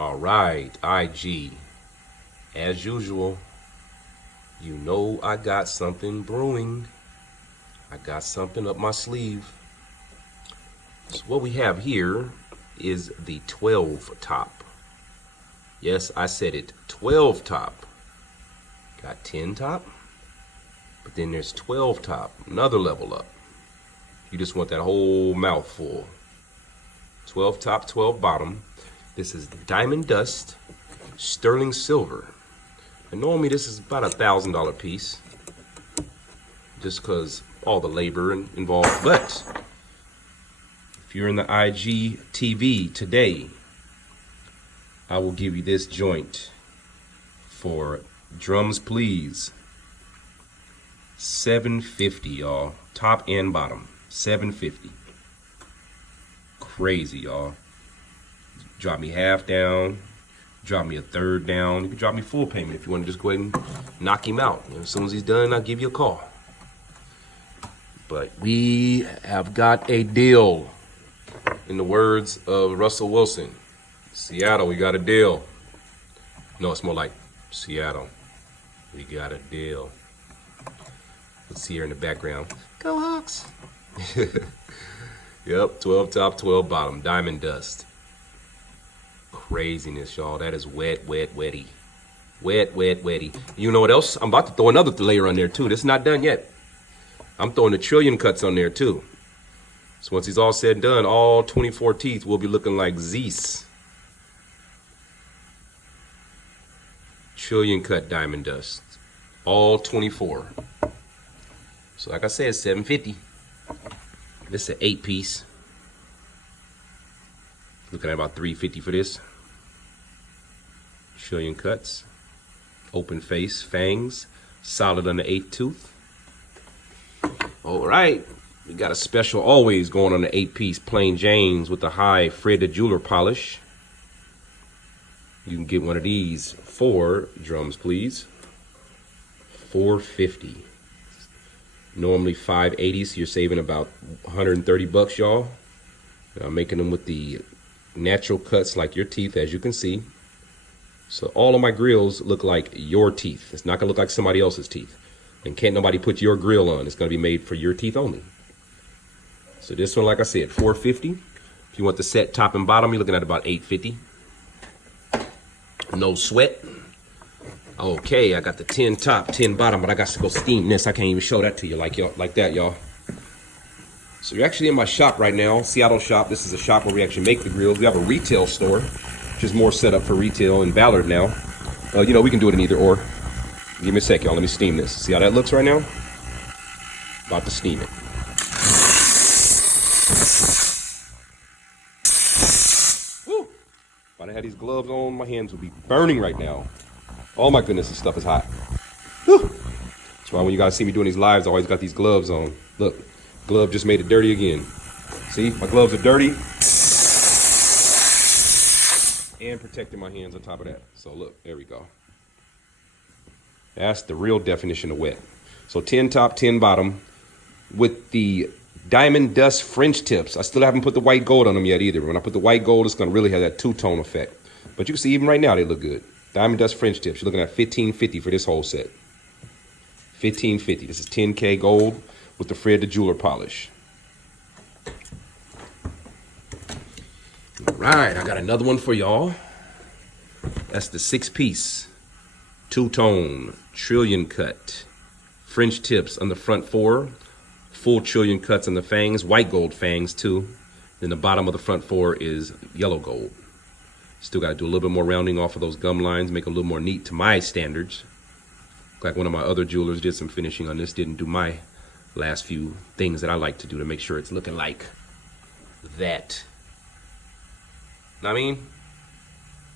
All right, IG. As usual, you know I got something brewing. I got something up my sleeve. So what we have here is the 12 top. Yes, I said it, 12 top. Got 10 top, but then there's 12 top, another level up. You just want that whole mouthful. 12 top, 12 bottom. This is diamond dust, sterling silver. And normally this is about $1,000 piece, just because all the labor involved. But if you're in the IG TV today, I will give you this joint for drums please. $750, y'all. Top and bottom. $750. Crazy, y'all. Drop me half down, drop me a third down. You can drop me full payment if you want to just go ahead and knock him out. And as soon as he's done, I'll give you a call. But we have got a deal. In the words of Russell Wilson, Seattle, we got a deal. No, it's more like Seattle, we got a deal. Let's see here in the background. Go Hawks. Yep, 12 top, 12 bottom, diamond dust. Craziness, y'all. That is wet, wet, wetty. Wet, wet, wetty. You know what else? I'm about to throw another layer on there too. This is not done yet. I'm throwing the trillion cuts on there too. So once he's all said and done, all 24 teeth will be looking like Zeus. Trillion cut diamond dust. All 24. So like I said, $750. This is an 8-piece. Looking at about $350 for this. Trillion cuts. Open face, fangs. Solid on the 8th tooth. All right. We got a special always going on the 8-piece plain Janes with the high Fred the Jeweler polish. You can get one of these for drums please. $450. Normally $580, so you're saving about 130 bucks, y'all. I'm making them with the natural cuts like your teeth, as you can see. So all of my grills look like your teeth. It's not gonna look like somebody else's teeth. And can't nobody put your grill on. It's gonna be made for your teeth only. So this one, like I said, $450. If you want the set top and bottom, you're looking at about $850. No sweat. Okay, I got the 10 top, 10 bottom, but I got to go steam this. I can't even show that to you like that, y'all. So you're actually in my shop right now, Seattle shop. This is a shop where we actually make the grills. We have a retail store, which is more set up for retail in Ballard now. You know, we can do it in either or. Give me a sec, y'all. Let me steam this. See how that looks right now? About to steam it. Woo! If I had these gloves on, my hands would be burning right now. Oh my goodness, this stuff is hot. Whew. That's why when you guys see me doing these lives, I always got these gloves on. Look, glove just made it dirty again. See, my gloves are dirty. And protecting my hands on top of that. So look, there we go. That's the real definition of wet. So 10 top, 10 bottom with the diamond dust French tips. I still haven't put the white gold on them yet either. When I put the white gold, it's gonna really have that two-tone effect. But you can see even right now, they look good. Diamond dust French tips. You're looking at $1550 for this whole set. $1550. This is 10K gold with the Fred the Jeweler polish. All right, I got another one for y'all. That's the 6-piece, two-tone, trillion cut, French tips on the front 4, full trillion cuts on the fangs, white gold fangs too. Then the bottom of the front 4 is yellow gold. Still got to do a little bit more rounding off of those gum lines, make it a little more neat to my standards. Like one of my other jewelers did some finishing on this, didn't do my last few things that I like to do to make sure it's looking like that. Know what I mean?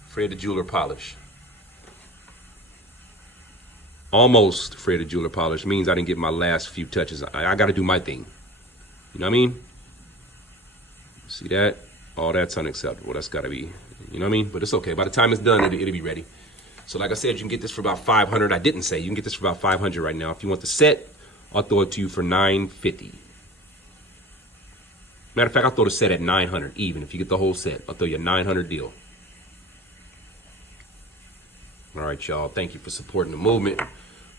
Fred the Jeweler polish. Almost Fred the Jeweler polish means I didn't get my last few touches. I got to do my thing. You know what I mean? See that? Oh, that's unacceptable. That's got to be, you know what I mean? But it's okay. By the time it's done, it'll be ready. So like I said, you can get this for about $500. I didn't say. You can get this for about $500 right now. If you want the set, I'll throw it to you for $950. Matter of fact, I'll throw the set at $900 even. If you get the whole set, I'll throw you a $900 deal. All right, y'all. Thank you for supporting the movement,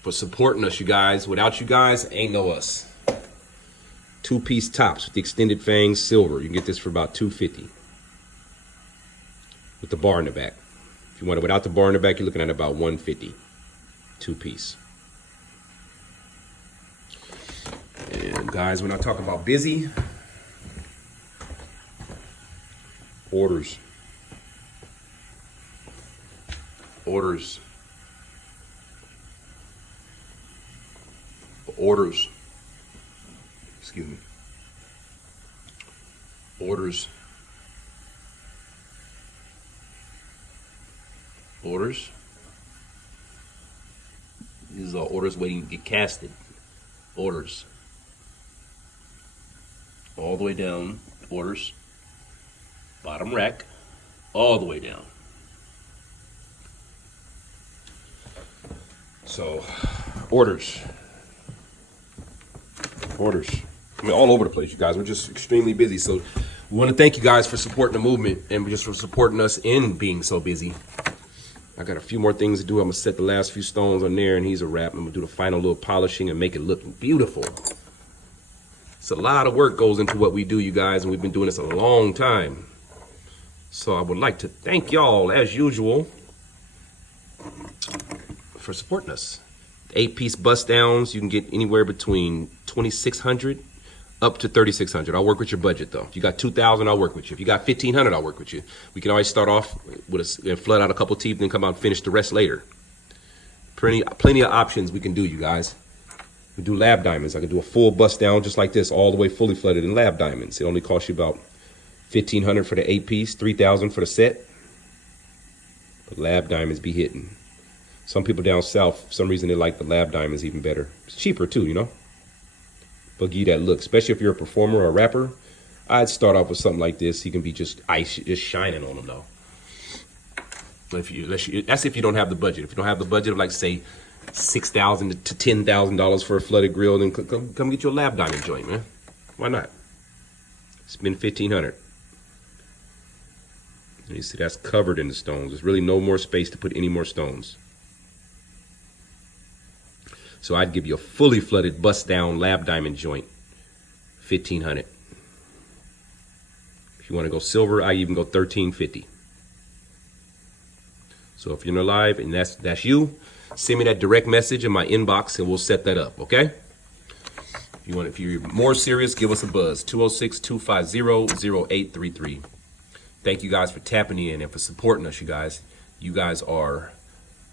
for supporting us, you guys. Without you guys, ain't no us. 2-piece tops with the extended fangs, silver. You can get this for about $250 with the bar in the back. If you want it without the bar in the back, you're looking at about $150. 2-piece. And guys, when I talk about busy, orders. Orders. Orders. Excuse me. Orders. Orders. These are orders waiting to get casted. Orders. All the way down. Orders. Bottom rack. All the way down. So, orders. Orders. I mean, all over the place, you guys. We're just extremely busy. So, we want to thank you guys for supporting the movement and just for supporting us in being so busy. I got a few more things to do. I'm going to set the last few stones on there, and he's a wrap. I'm going to do the final little polishing and make it look beautiful. It's a lot of work goes into what we do, you guys, and we've been doing this a long time. So I would like to thank y'all, as usual, for supporting us. 8-piece bust downs, you can get anywhere between $2,600 up to $3,600. I'll work with your budget though. If you got $2,000, I'll work with you. If you got $1,500, I'll work with you. We can always start off with and flood out a couple teeth, then come out and finish the rest later. Plenty of options we can do, you guys. We do lab diamonds. I can do a full bust down just like this, all the way fully flooded in lab diamonds. It only costs you about $1,500 for the 8-piece, $3,000 for the set. But lab diamonds be hitting. Some people down south, for some reason, they like the lab diamonds even better. It's cheaper too, you know. But give you that look, especially if you're a performer or a rapper. I'd start off with something like this. He can be just ice, just shining on them though. But that's if you don't have the budget. If you don't have the budget of like say $6,000 to $10,000 for a flooded grill, then come get your lab diamond joint, man. Why not? Spend $1,500. You see, that's covered in the stones. There's really no more space to put any more stones. So I'd give you a fully flooded bust down lab diamond joint, $1,500. If you want to go silver, I even go $1,350. So if you're live and that's you, send me that direct message in my inbox and we'll set that up, okay? If you're more serious, give us a buzz, 206-250-0833. Thank you guys for tapping in and for supporting us, you guys. You guys are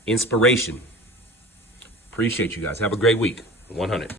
inspiration. Appreciate you guys. Have a great week. 100.